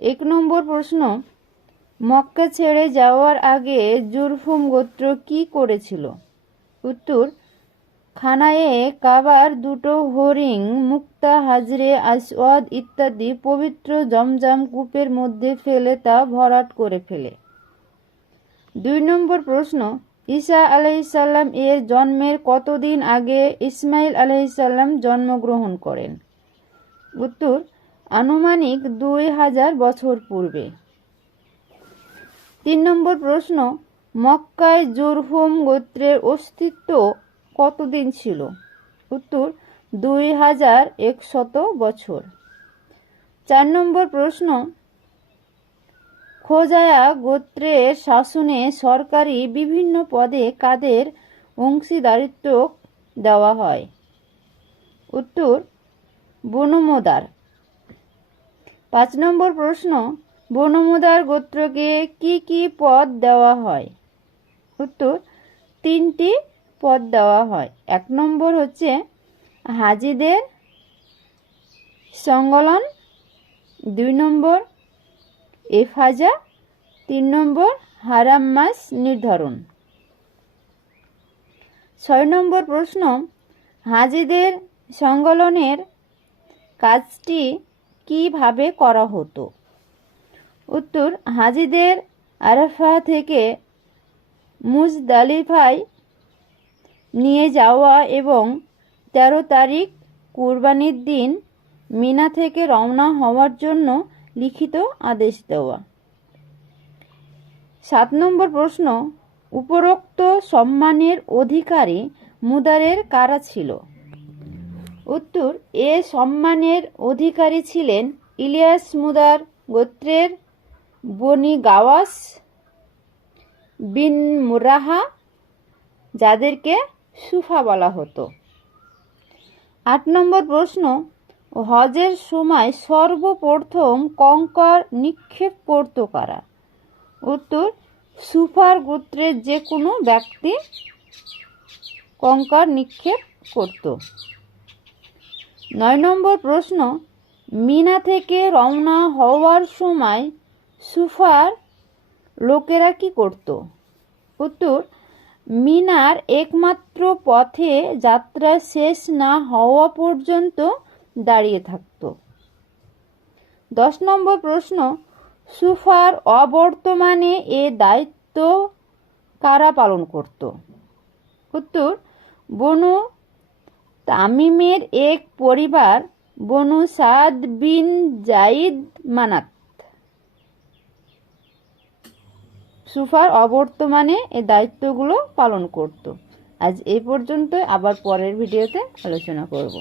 এক নম্বর প্রশ্ন, মক্কা ছেড়ে যাওয়ার আগে জুরফুম গোত্র কি করেছিল? উত্তর, খানায়ে কাবার দুটো হরিং, মুক্তা, হাজরে, আসওয়াদ ইত্যাদি পবিত্র জমজম কূপের মধ্যে ফেলে তা ভরাট করে ফেলে। দুই নম্বর প্রশ্ন, ঈসা আলাইসাল্লাম এর জন্মের কতদিন আগে ইসমাইল আলাইসাল্লাম জন্মগ্রহণ করেন? উত্তর আনুমানিক দুই হাজার বছর পূর্বে। তিন নম্বর প্রশ্ন, মক্কায় জুরহুম গোত্রের অস্তিত্ব কতদিন ছিল? উত্তর, দুই হাজার একশত বছর। চার নম্বর প্রশ্ন, খোজায়া গোত্রের শাসনে সরকারি বিভিন্ন পদে কাদের অংশীদারিত্ব দেওয়া হয়? উত্তর, বনমোদার। পাঁচ নম্বর প্রশ্ন, বনমোদার গোত্রকে কি কি পদ দেওয়া হয়? উত্তর, তিনটি পদ দেওয়া হয়। এক নম্বর হচ্ছে হাজিদের সংগলন দুই নম্বর এফাজা, তিন নম্বর হারাম মাস নির্ধারণ। ছয় নম্বর প্রশ্ন, হাজিদের সংগলনের কাজটি কীভাবে করা হতো? উত্তর, হাজিদের আরাফা থেকে মুজদালিফায় নিয়ে যাওয়া এবং তেরো তারিখ কুরবানির দিন মিনা থেকে রওনা হওয়ার জন্য লিখিত আদেশ দেওয়া। সাত নম্বর প্রশ্ন, উপরোক্ত সম্মানের অধিকারী মুদারের কারা ছিল? উত্তর, এ সম্মানের অধিকারী ছিলেন ইলিয়াস মুদার গোত্রের বনি গাওয়াস বিন মুরাহা, যাদেরকে সুফা বলা হতো। আট নম্বর প্রশ্ন, হজের সময় সর্বপ্রথম কঙ্কর নিক্ষেপ করত কারা? উত্তর, সুফার গোত্রের যে কোনো ব্যক্তি কঙ্কর নিক্ষেপ করত। নয় নম্বর প্রশ্ন, মিনা থেকে রওনা হওয়ার সময় সুফার লোকেরা কি করত? উত্তর, মিনার একমাত্র পথে যাত্রা শেষ না হওয়া পর্যন্ত দাঁড়িয়ে থাকত। দশ নম্বর প্রশ্ন, সুফার অবর্তমানে এ দায়িত্ব কারা পালন করত? উত্তর, বনু তামিমের এক পরিবার বনু সাদ বিন জাইদ মানাত। সুফার অবর্তমানে এ দায়িত্বগুলো পালন করত। আজ এই পর্যন্ত আবার পরের ভিডিওতে আলোচনা করব।